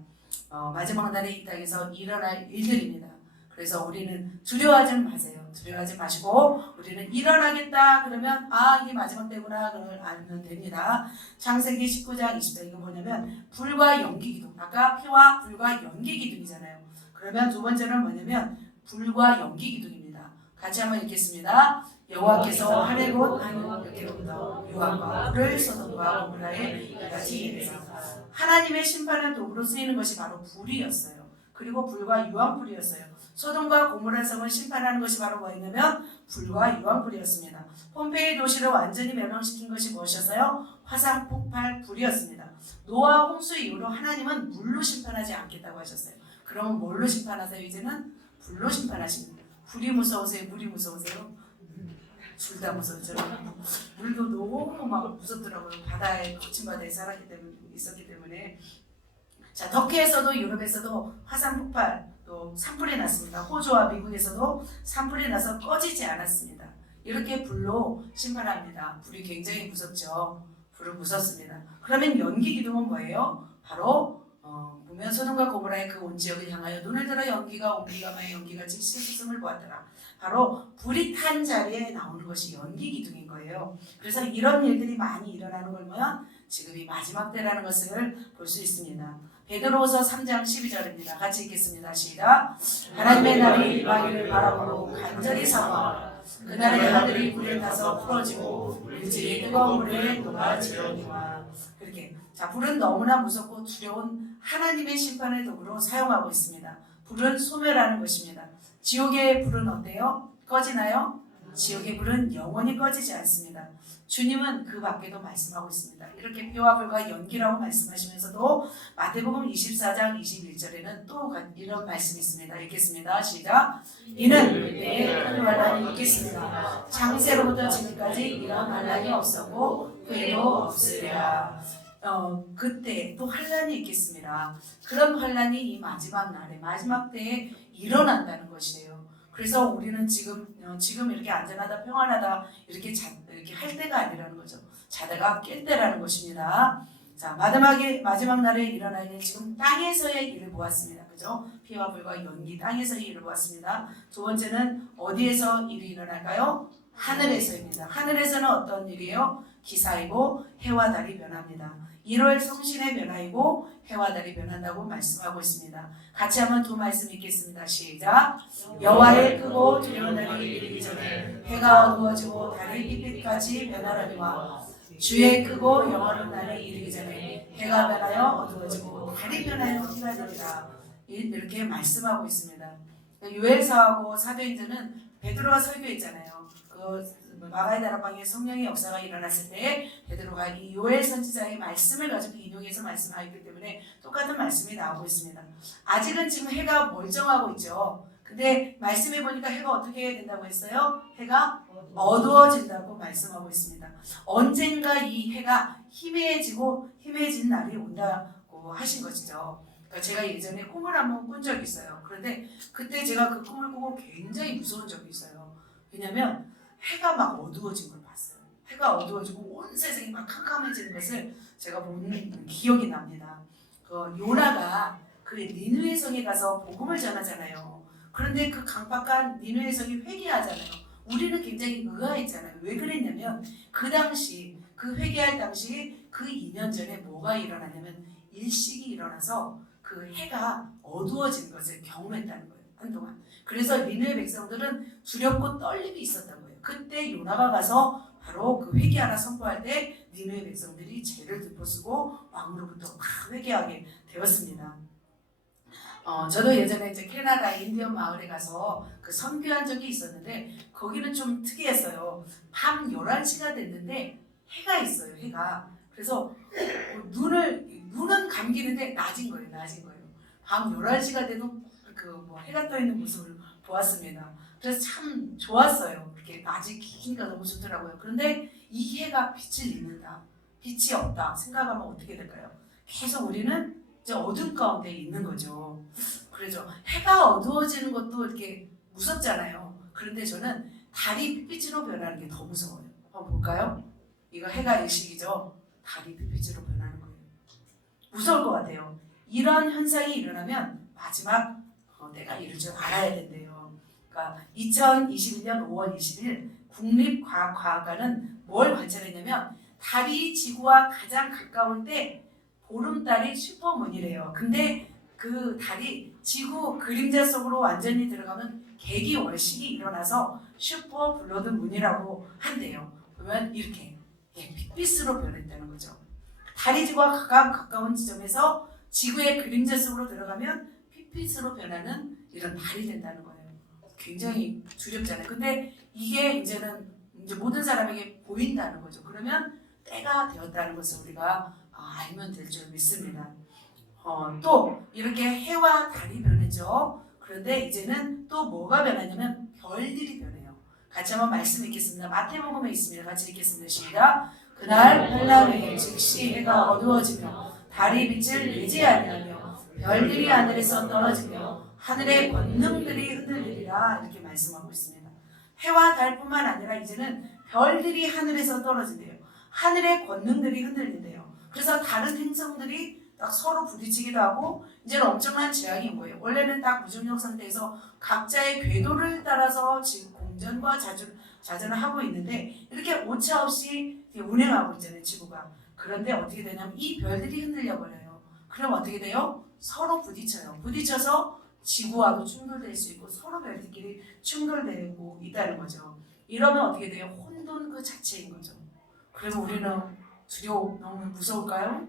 마지막 날에 이 땅에서 일어날 일들입니다. 그래서 우리는 두려워하지 마세요. 두려워하지 마시고 우리는 일어나겠다 그러면 이게 마지막 때구나 그걸 알면 됩니다. 창세기 19장 20절 이거 뭐냐면 불과 연기 기둥. 아까 피와 불과 연기 기둥이잖아요. 그러면 두 번째는 뭐냐면 불과 연기 기둥입니다. 같이 한번 읽겠습니다. 여호와께서 하늘 곧 하늘로부터 유황과 불을 소돔과 고모라에 이같이 이르사 하나님의 심판의 도구로 쓰이는 것이 바로 불이었어요. 그리고 불과 유황불이었어요. 소돔과 고모라 성을 심판하는 것이 바로 뭐였냐면 불과 유황불이었습니다. 폼페이 도시를 완전히 멸망시킨 것이 무엇이었어요? 화산 폭발 불이었습니다. 노아 홍수 이후로 하나님은 물로 심판하지 않겠다고 하셨어요. 그럼 뭘로 심판하세요? 이제는 불로 심판하십니다. 불이 무서우세요? 물이 무서우세요? 둘 다 무서워요. 물도 너무 막 무섭더라고요. 바다에 거친 바다에 있었기 때문에. 자, 터키에서도 유럽에서도 화산 폭발 또 산불이 났습니다. 호주와 미국에서도 산불이 나서 꺼지지 않았습니다. 이렇게 불로 심판합니다. 불이 굉장히 무섭죠. 불은 무섭습니다. 그러면 연기 기둥은 뭐예요? 바로 보면 소돔과 고모라의 그 온 지역을 향하여 눈을 들어 연기가 옴기가마의 연기같이 씻음을 보았더라. 바로 불이 탄 자리에 나오는 것이 연기 기둥인 거예요. 그래서 이런 일들이 많이 일어나는 걸 보면 지금이 마지막 때라는 것을 볼 수 있습니다. 베드로후서 3장 12절입니다. 같이 읽겠습니다. 시작. 하나님의 날이 임하기를 바라보고 간절히 사모하라. 그날의 하늘이 불에 타서 풀어지고 물질이 뜨거운 물에 녹아지려니와. 그렇게 자, 불은 너무나 무섭고 두려운 하나님의 심판의 도구로 사용하고 있습니다. 불은 소멸하는 것입니다. 지옥의 불은 어때요? 꺼지나요? 지옥의 불은 영원히 꺼지지 않습니다. 주님은 그 밖에도 말씀하고 있습니다. 이렇게 피와 불과 연기라고 말씀하시면서도 마태복음 24장 21절에는 또 이런 말씀이 있습니다. 읽겠습니다. 시작. 이는 그때에 큰 환난이 있겠습니다. 창세로부터 지금까지 이런 환난이 없었고 후에도 없으리라. 그때 또 환난이 있겠습니다. 그런 환난이 이 마지막 날에 마지막 때에 일어난다는 것이에요. 그래서 우리는 지금 이렇게 안전하다 평안하다 이렇게 할 때가 아니라는 거죠. 자다가 깰 때라는 것입니다. 자, 마지막 날에 일어날 일 지금 땅에서의 일을 보았습니다. 그죠? 피와 불과 연기 땅에서의 일을 보았습니다. 두 번째는 어디에서 일이 일어날까요? 하늘에서입니다. 하늘에서는 어떤 일이에요? 기사이고 해와 달이 변합니다. 1월 성신의 변화이고 해와 달이 변한다고 말씀하고 있습니다. 같이 한번 두 말씀 읽겠습니다. 시작. 여호와의 크고 두려운 날이 이르기 전에 해가 어두워지고 달이 핏빛같이 변하려니와 주의 크고 영원한 날이 이르기 전에 해가 변하여 어두워지고 달이 변하여 티가 되리라. 이렇게 말씀하고 있습니다. 요엘서하고 사도행전은 베드로가 설교했잖아요. 마가의 다락방에 성령의 역사가 일어났을 때 베드로가 이 요엘 선지자의 말씀을 가지고 인용해서 말씀하였기 때문에 똑같은 말씀이 나오고 있습니다. 아직은 지금 해가 멀쩡하고 있죠. 근데 말씀해 보니까 해가 어떻게 해야 된다고 했어요? 해가 어두워진다고 말씀하고 있습니다. 언젠가 이 해가 희미해진 날이 온다고 하신 것이죠. 그러니까 제가 예전에 꿈을 한번 꾼 적이 있어요. 그런데 그때 제가 그 꿈을 꾸고 굉장히 무서운 적이 있어요. 왜냐하면 해가 막 어두워진 걸 봤어요. 해가 어두워지고 온 세상이 막 캄캄해지는 것을 제가 본 기억이 납니다. 요나가 그 니느웨 성에 가서 복음을 전하잖아요. 그런데 그 강박한 니느웨 성이 회개하잖아요. 우리는 굉장히 의아했잖아요. 왜 그랬냐면 그 당시 그 회개할 당시 그 2년 전에 뭐가 일어나냐면 일식이 일어나서 그 해가 어두워진 것을 경험했다는 거예요. 한동안. 그래서 니느웨 백성들은 두렵고 떨림이 있었던 거예요. 그때 요나가 가서 바로 그 회개하라 선포할 때 니느웨 백성들이 죄를 덮어쓰고 왕으로부터 막 회개하게 되었습니다. 저도 예전에 이제 캐나다 인디언 마을에 가서 그 선교한 적이 있었는데 거기는 좀 특이했어요. 밤 11시가 됐는데 해가 있어요. 해가. 그래서 눈은 감기는데 낮인 거예요. 낮인 거예요. 밤 11시가 돼도 해가 떠 있는 모습을 보았습니다. 그래서 참 좋았어요. 이렇게 낮이 기니까 너무 좋더라고요. 그런데 이 해가 빛을 잃는다. 빛이 없다. 생각하면 어떻게 될까요? 계속 우리는 이제 어둠 가운데 있는 거죠. 그래서 해가 어두워지는 것도 이렇게 무섭잖아요. 그런데 저는 달이 빛으로 변하는 게 더 무서워요. 한번 볼까요? 이거 해가 일식이죠. 달이 빛으로 변하는 거예요. 무서울 것 같아요. 이런 현상이 일어나면 마지막 내가 이럴 줄 알아야 된대요. 그러니까 2021년 5월 20일 국립과학과학관은 뭘 관찰했냐면 달이 지구와 가장 가까울 때 보름달이 슈퍼문이래요. 근데 그 달이 지구 그림자 속으로 완전히 들어가면 개기월식이 일어나서 슈퍼 블러드 문이라고 한대요. 보면 이렇게 빛빛으로 변했다는 거죠. 달이 지구와 가까운 지점에서 지구의 그림자 속으로 들어가면 빛빛으로 변하는 이런 달이 된다는 거예요. 굉장히 두렵잖아요. 근데 이게 이제 모든 사람에게 보인다는 거죠. 그러면 때가 되었다는 것을 우리가 알면 될 줄 믿습니다. 또 이렇게 해와 달이 변하죠. 그런데 이제는 또 뭐가 변하냐면 별들이 변해요. 같이 한번 말씀 읽겠습니다. 마태복음에 있습니다. 같이 읽겠습니다. 시작. 그날 한낮에 즉시 해가 어두워지며 달이 빛을 내지 아니하며 별들이 하늘에서 떨어지며 하늘의 권능들이 흔들리리라 이렇게 말씀하고 있습니다. 해와 달뿐만 아니라 이제는 별들이 하늘에서 떨어진대요. 하늘의 권능들이 흔들린대요. 그래서 다른 행성들이 딱 서로 부딪히기도 하고 이제는 엄청난 재앙인 거예요. 원래는 딱 무중력 상태에서 각자의 궤도를 따라서 지금 공전과 자전을 하고 있는데 이렇게 오차 없이 운행하고 있잖아요. 지구가. 그런데 어떻게 되냐면 이 별들이 흔들려 버려요. 그럼 어떻게 돼요? 서로 부딪혀요. 부딪혀서 지구와도 충돌될 수 있고 서로 별들끼리 충돌되고 있다는 거죠. 이러면 어떻게 돼요? 혼돈 그 자체인 거죠. 그러면 우리는 너무 무서울까요?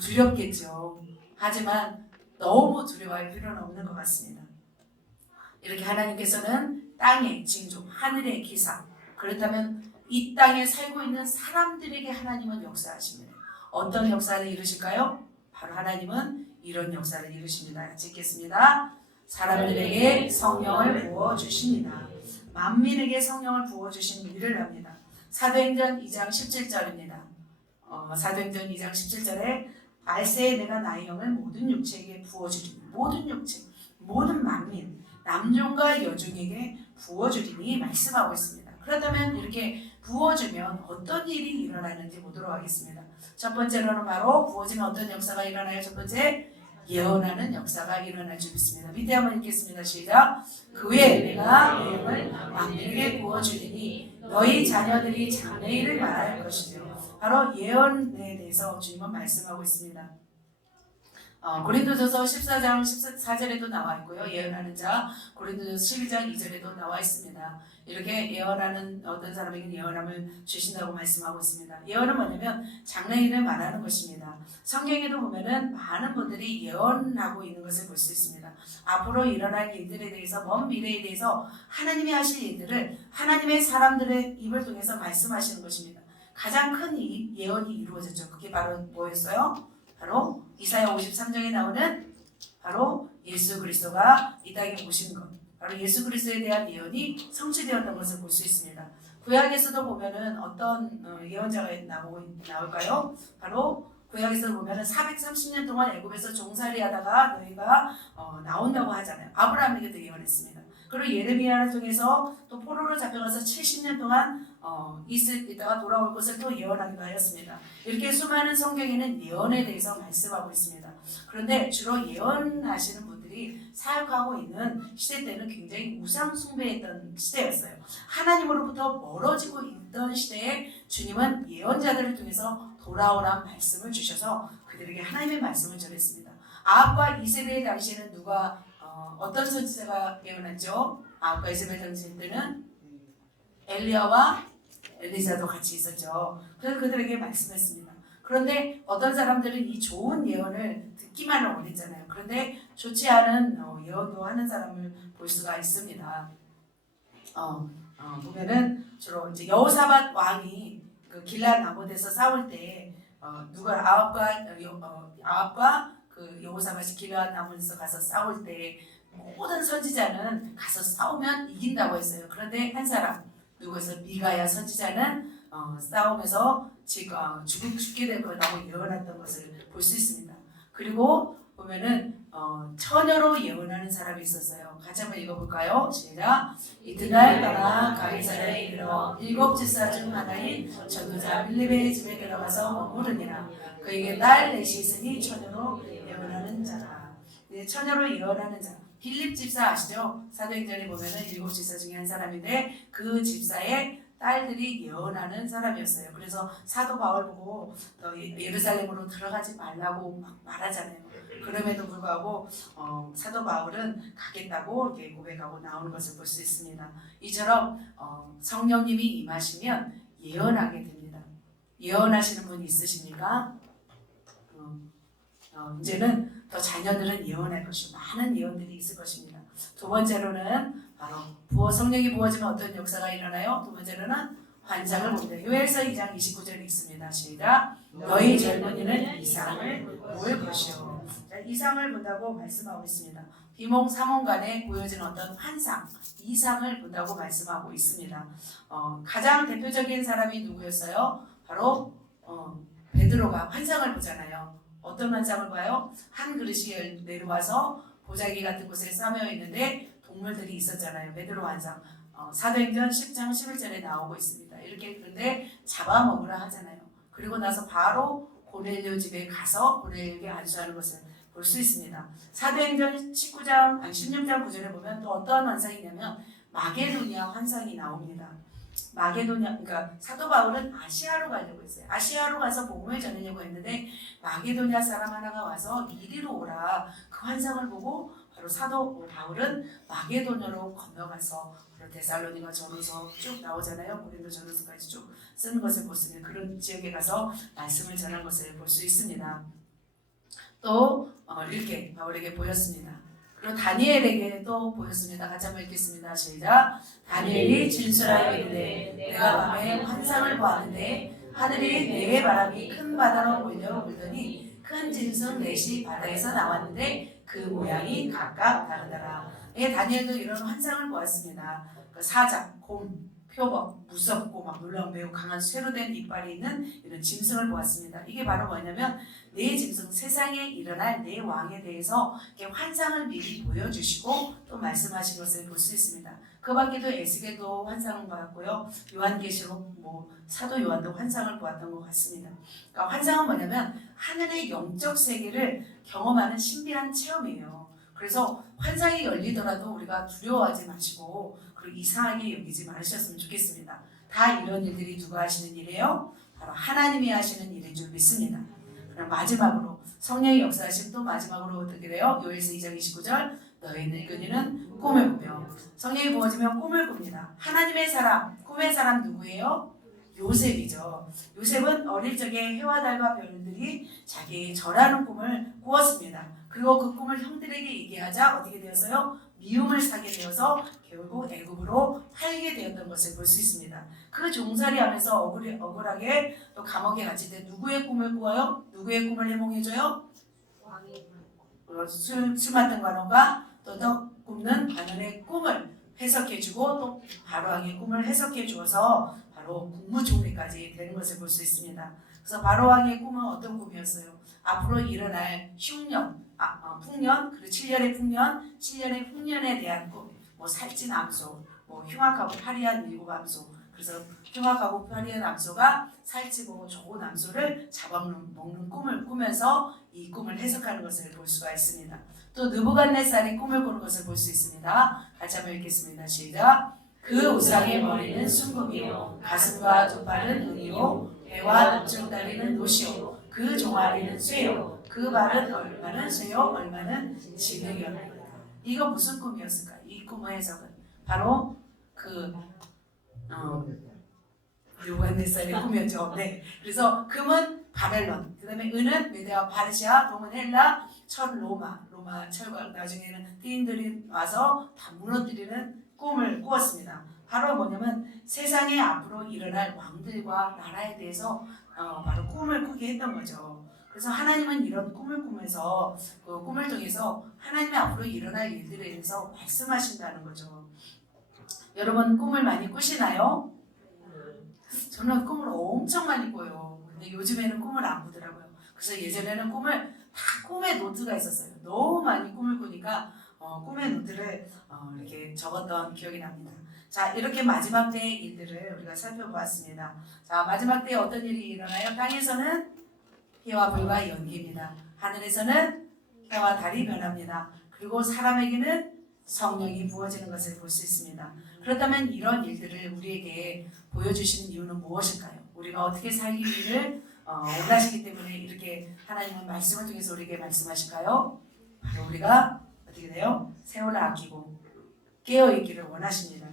두렵겠죠. 하지만 너무 두려워할 필요는 없는 것 같습니다. 이렇게 하나님께서는 땅의 징조, 하늘의 기사, 그렇다면 이 땅에 살고 있는 사람들에게 하나님은 역사하십니다. 어떤 역사를 이루실까요? 바로 하나님은 이런 역사를 이루십니다. 같이 읽겠습니다. 사람들에게 성령을 부어주십니다. 만민에게 성령을 부어주신 일을 합니다. 사도행전 2장 17절입니다. 사도행전 2장 17절에 말세에 내가 나의 영을 모든 육체에게 부어주리니 모든 육체, 모든 만민, 남종과 여종에게 부어주리니 말씀하고 있습니다. 그렇다면 이렇게 부어주면 어떤 일이 일어나는지 보도록 하겠습니다. 첫 번째로는 바로 부어지면 어떤 역사가 일어나요? 첫 번째, 예언하는 역사가 일어날 줄 믿습니다. 밑에 한번 읽겠습니다. 시작. 그 후에 내가 내 영을 만민에게 부어주리니 너희 자녀들이 장래일을 말할 것이며 바로 예언에 대해서 주님은 말씀하고 있습니다. 고린도전서 14장 14절에도 나와 있고요. 예언하는 자 고린도전서 12장 2절에도 나와 있습니다. 이렇게 예언하는 어떤 사람에게 예언함을 주신다고 말씀하고 있습니다. 예언은 뭐냐면 장래일을 말하는 것입니다. 성경에도 보면은 많은 분들이 예언하고 있는 것을 볼 수 있습니다. 앞으로 일어날 일들에 대해서 먼 미래에 대해서 하나님이 하실 일들을 하나님의 사람들의 입을 통해서 말씀하시는 것입니다. 가장 큰 예언이 이루어졌죠. 그게 바로 뭐였어요? 바로 이사야 53장에 나오는 바로 예수 그리스도가 이 땅에 오신 것, 바로 예수 그리스도에 대한 예언이 성취되었던 것을 볼 수 있습니다. 구약에서도 보면은 어떤 예언자가 나올까요? 바로 구약에서 보면은 430년 동안 애굽에서 종살이하다가 너희가 나온다고 하잖아요. 아브라함에게도 예언했습니다. 그리고 예레미야를 통해서 또 포로로 잡혀가서 70년 동안 있다가 돌아올 것을 또 예언하기도 하였습니다. 이렇게 수많은 성경에는 예언에 대해서 말씀하고 있습니다. 그런데 주로 예언하시는 분들이 사역하고 있는 시대 때는 굉장히 우상 숭배했던 시대였어요. 하나님으로부터 멀어지고 있던 시대에 주님은 예언자들을 통해서 돌아오란 말씀을 주셔서 그들에게 하나님의 말씀을 전했습니다. 아합과 이세벨 당시에는 누가 어떤 선지자가 예언했죠? 아합과 이세벨 당시 때는 엘리야와 엘리사도 같이 있었죠. 그래서 그들에게 말씀했습니다. 그런데 어떤 사람들은 이 좋은 예언을 듣기만을 원했잖아요. 그런데 좋지 않은 예언도 하는 사람을 볼 수가 있습니다. 보면은 주로 이제 여호사밧 왕이 그 길앗 나못에서 싸울 때 누가 아합과 그 여호사밧이 길앗 나못에서 가서 싸울 때 모든 선지자는 가서 싸우면 이긴다고 했어요. 그런데 한 사람 누구에서 미가야 선지자는 싸움에서 죽게 될 거라고 예언했던 것을 볼 수 있습니다. 그리고 보면은 처녀로 예언하는 사람이 있었어요. 같이 한번 읽어볼까요? 시작. 이튿날 떠나 가이사랴에 이르러 7 집사 중 하나인 전도자 빌립의 집에 들어가서 머무르니라. 그에게 딸 넷이 있으니 처녀로 예언하는 자라. 네, 처녀로 예언하는 자. 빌립 집사 아시죠? 사도행전에 보면은 7 집사 중에 한 사람인데 그 집사의 딸들이 예언하는 사람이었어요. 그래서 사도 바울 보고 예루살렘으로 들어가지 말라고 막 말하잖아요. 그럼에도 불구하고 사도 바울은 가겠다고 이렇게 고백하고 나오는 것을 볼 수 있습니다. 이처럼 성령님이 임하시면 예언하게 됩니다. 예언하시는 분이 있으십니까? 이제는 더 자녀들은 예언할 것이고 많은 예언들이 있을 것입니다. 두 번째로는 바로 성령이 부어지면 어떤 역사가 일어나요? 두 번째로는 환상을 봅니다. 요엘서 2장 29절에 있습니다. 시작. 너희 젊은이는 이상을 볼 것이요. 이상을 본다고 말씀하고 있습니다. 비몽 사몽간에 보여진 어떤 환상, 이상을 본다고 말씀하고 있습니다. 가장 대표적인 사람이 누구였어요? 바로 베드로가 환상을 보잖아요. 어떤 환상을 봐요? 한 그릇이 내려와서 보자기 같은 곳에 쌓여 있는데 동물들이 있었잖아요. 베드로 환상. 사도행전 10장 11절에 나오고 있습니다. 이렇게 그런데 잡아먹으라 하잖아요. 그리고 나서 바로 고넬료 집에 가서 고넬료에게 안수하는 것을 볼 수 있습니다. 사도행전 16장 9절에 보면 또 어떠한 환상이냐면 마게도냐 환상이 나옵니다. 마게도냐, 그러니까 사도 바울은 아시아로 가려고 했어요. 아시아로 가서 복음을 전하려고 했는데 마게도냐 사람 하나가 와서 이리로 오라. 그 환상을 보고 바로 사도 바울은 마게도냐로 건너가서 데살로니가 전후서 쭉 나오잖아요. 고린도 전후서까지 쭉 쓰는 것을 보시면 그런 지역에 가서 말씀을 전한 것을 볼 수 있습니다. 또 이렇게 바울에게 보였습니다. 그리고 다니엘에게 또 보였습니다. 같이 한번 읽겠습니다. 시작. 다니엘이 진술하여 이르되 내가 밤에 환상을 보았는데 하늘이 네 바람이 큰 바다로 몰려 물더니 큰 짐승 넷이 바다에서 나왔는데 그 모양이 각각 다르더라. 예, 다니엘도 이런 환상을 보았습니다. 그 사자, 곰, 표범, 무섭고 막 놀라운 매우 강한 쇠로 된 이빨이 있는 이런 짐승을 보았습니다. 이게 바로 뭐냐면 네 짐승, 세상에 일어날 네 왕에 대해서 이렇게 환상을 미리 보여주시고 또 말씀하신 것을 볼 수 있습니다. 그 밖에도 에스겔도 환상을 보았고요. 요한계시록 사도 요한도 환상을 보았던 것 같습니다. 그러니까 환상은 뭐냐면 하늘의 영적 세계를 경험하는 신비한 체험이에요. 그래서 환상이 열리더라도 우리가 두려워하지 마시고 그리고 이상하게 여기지 마셨으면 좋겠습니다. 다 이런 일들이 누가 하시는 일이에요? 바로 하나님이 하시는 일인 줄 믿습니다. 그럼 마지막으로 성령의 역사하심 또 마지막으로 어떻게 돼요? 요엘서 2장 29절 너희 늙은이는 꿈을 꾸며 성령이 부어지면 꿈을 꿉니다. 하나님의 사람, 꿈의 사람 누구예요? 요셉이죠. 요셉은 어릴 적에 해와 달과 별들이 자기의 절하는 꿈을 꾸었습니다. 그리고 그 꿈을 형들에게 얘기하자 어떻게 되었어요? 미움을 사게 되어서 결국 애굽으로 팔게 되었던 것을 볼 수 있습니다. 그 종살이하면서 억울하게 또 감옥에 갇힐 때 누구의 꿈을 꾸어요? 누구의 꿈을 해몽해줘요? 술 맡은 관원과 또 떡 굽는 관원의 꿈을 해석해주고 또 바로왕의 꿈을 해석해 주어서 바로 국무총리까지 되는 것을 볼 수 있습니다. 그래서 바로왕의 꿈은 어떤 꿈이었어요? 앞으로 일어날 흉년, 풍년, 그리고 7년의 풍년, 7년의 흉년에 대한 꿈, 살찐 암소, 흉악하고 파리한 7 암소. 그래서 흉악하고 파리한 암소가 살찌고 좋은 암소를 잡아먹는 꿈을 꾸면서 이 꿈을 해석하는 것을 볼 수가 있습니다. 또 느부갓네살이 꿈을 꾸는 것을 볼 수 있습니다. 같이 한번 읽겠습니다. 시작. 그 우상의 머리는 순금이요 가슴과 두 팔은 은이요 배와 납중다리는 노시요 그 종아리는 쇠요 그 발은 얼마는 쇠요 얼마는 진흙이었다. 이거 무슨 꿈이었을까? 이 꿈의 해석은 바로 느부갓네살의 꿈이었죠. 네. 그래서 금은 바벨론, 그 다음에 은은 메데와 파르시아, 동은 헬라, 철 로마 철과 나중에는 띠인들이 와서 다 무너뜨리는 꿈을 꾸었습니다. 바로 뭐냐면 세상에 앞으로 일어날 왕들과 나라에 대해서 바로 꿈을 꾸게 했던 거죠. 그래서 하나님은 이런 꿈을 꾸면서 그 꿈을 통해서 하나님의 앞으로 일어날 일들에 대해서 말씀하신다는 거죠. 여러분 꿈을 많이 꾸시나요? 저는 꿈을 엄청 많이 꿔요. 근데 요즘에는 꿈을 안 꾸더라고요. 그래서 예전에는 꿈에 노트가 있었어요. 너무 많이 꿈을 꾸니까 꿈의 노트를 이렇게 적었던 기억이 납니다. 자, 이렇게 마지막 때의 일들을 우리가 살펴보았습니다. 자, 마지막 때에 어떤 일이 일어나요? 땅에서는 해와 불과 연기입니다. 하늘에서는 해와 달이 변합니다. 그리고 사람에게는 성령이 부어지는 것을 볼 수 있습니다. 그렇다면 이런 일들을 우리에게 보여주시는 이유는 무엇일까요? 우리가 어떻게 살기를 원하시기 때문에 이렇게 하나님은 말씀을 통해서 우리에게 말씀하실까요? 바로 우리가 어떻게 돼요? 세월을 아끼고 깨어있기를 원하십니다.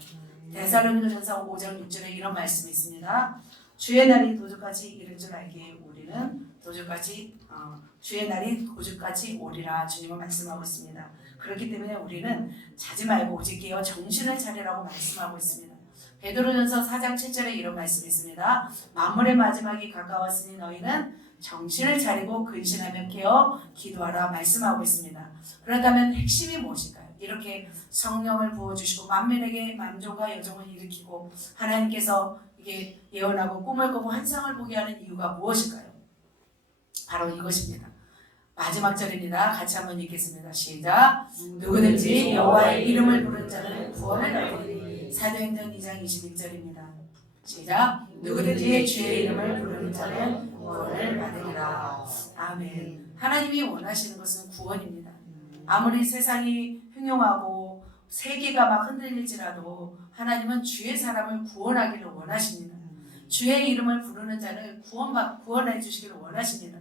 데살로니가전서 5장 6절에 이런 말씀이 있습니다. 주의 날이 도적같이 이를 줄 알기에 우리는 주의 날이 도적같이 오리라 주님은 말씀하고 있습니다. 그렇기 때문에 우리는 자지 말고 오직 깨어 정신을 차리라고 말씀하고 있습니다. 베드로전서 4장 7절에 이런 말씀이 있습니다. 만물의 마지막이 가까웠으니 너희는 정신을 차리고 근신하며 깨어 기도하라 말씀하고 있습니다. 그렇다면 핵심이 무엇일까요? 이렇게 성령을 부어주시고 만민에게 남종과 여종을 일으키고 하나님께서 이게 예언하고 꿈을 꾸고 환상을 보게 하는 이유가 무엇일까요? 바로 이것입니다. 마지막 절입니다. 같이 한번 읽겠습니다. 시작. 누구든지 여호와의 이름을 부르는 자는 구원을 얻으리니. 사도행전 2장 21절입니다. 시작. 누구든지 주의 이름을 부르는 자는 구원을 받으리라. 아멘. 하나님이 원하시는 것은 구원입니다. 아무리 세상이 흉흉하고 세계가 막 흔들릴지라도 하나님은 주의 사람을 구원하기를 원하십니다. 주의 이름을 부르는 자를 구원해 주시기를 원하십니다.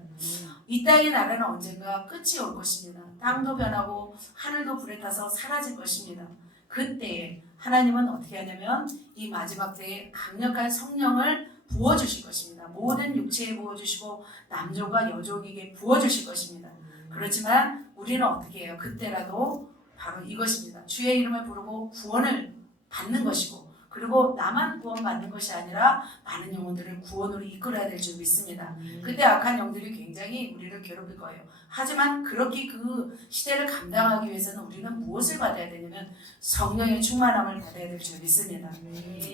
이 땅의 나라는 언젠가 끝이 올 것입니다. 땅도 변하고 하늘도 불에 타서 사라질 것입니다. 그때 하나님은 어떻게 하냐면 이 마지막 때에 강력한 성령을 부어주실 것입니다. 모든 육체에 부어주시고 남종과 여종에게 부어주실 것입니다. 그렇지만 우리는 어떻게 해요? 그때라도 바로 이것입니다. 주의 이름을 부르고 구원을 받는 것이고 그리고 나만 구원받는 것이 아니라 많은 영혼들을 구원으로 이끌어야 될 줄 믿습니다. 그때 악한 영들이 굉장히 우리를 괴롭힐 거예요. 하지만 그렇게 그 시대를 감당하기 위해서는 우리는 무엇을 받아야 되냐면 성령의 충만함을 받아야 될 줄 믿습니다.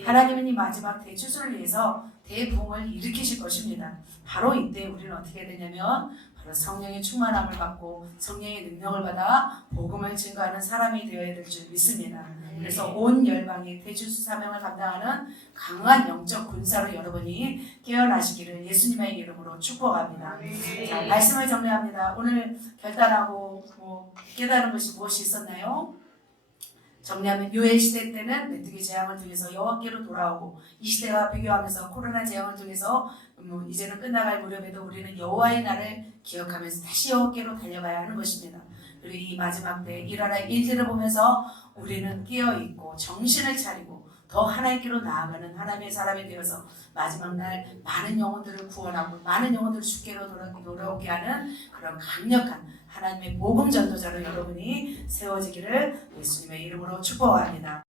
하나님은 이 마지막 대추수를 위해서 대부흥을 일으키실 것입니다. 바로 이때 우리는 어떻게 해야 되냐면 바로 성령의 충만함을 받고 성령의 능력을 받아 복음을 증거하는 사람이 되어야 될 줄 믿습니다. 그래서 온 열방이 대주수 사명을 감당하는 강한 영적 군사로 여러분이 깨어나시기를 예수님의 이름으로 축복합니다. 자, 말씀을 정리합니다. 오늘 결단하고 깨달은 것이 무엇이 있었나요? 정리하면 유해 시대 때는 메뚜기 재앙을 통해서 여호와께로 돌아오고 이 시대와 비교하면서 코로나 재앙을 통해서 이제는 끝나갈 무렵에도 우리는 여호와의 날을 기억하면서 다시 여호와께로 달려가야 하는 것입니다. 그리고 이 마지막 때 일어날 일들을 보면서 우리는 깨어있고 정신을 차리고 더 하나님께로 나아가는 하나님의 사람이 되어서 마지막 날 많은 영혼들을 구원하고 많은 영혼들을 주께로 돌아오게 하는 그런 강력한 하나님의 복음 전도자로 여러분이 세워지기를 예수님의 이름으로 축복합니다.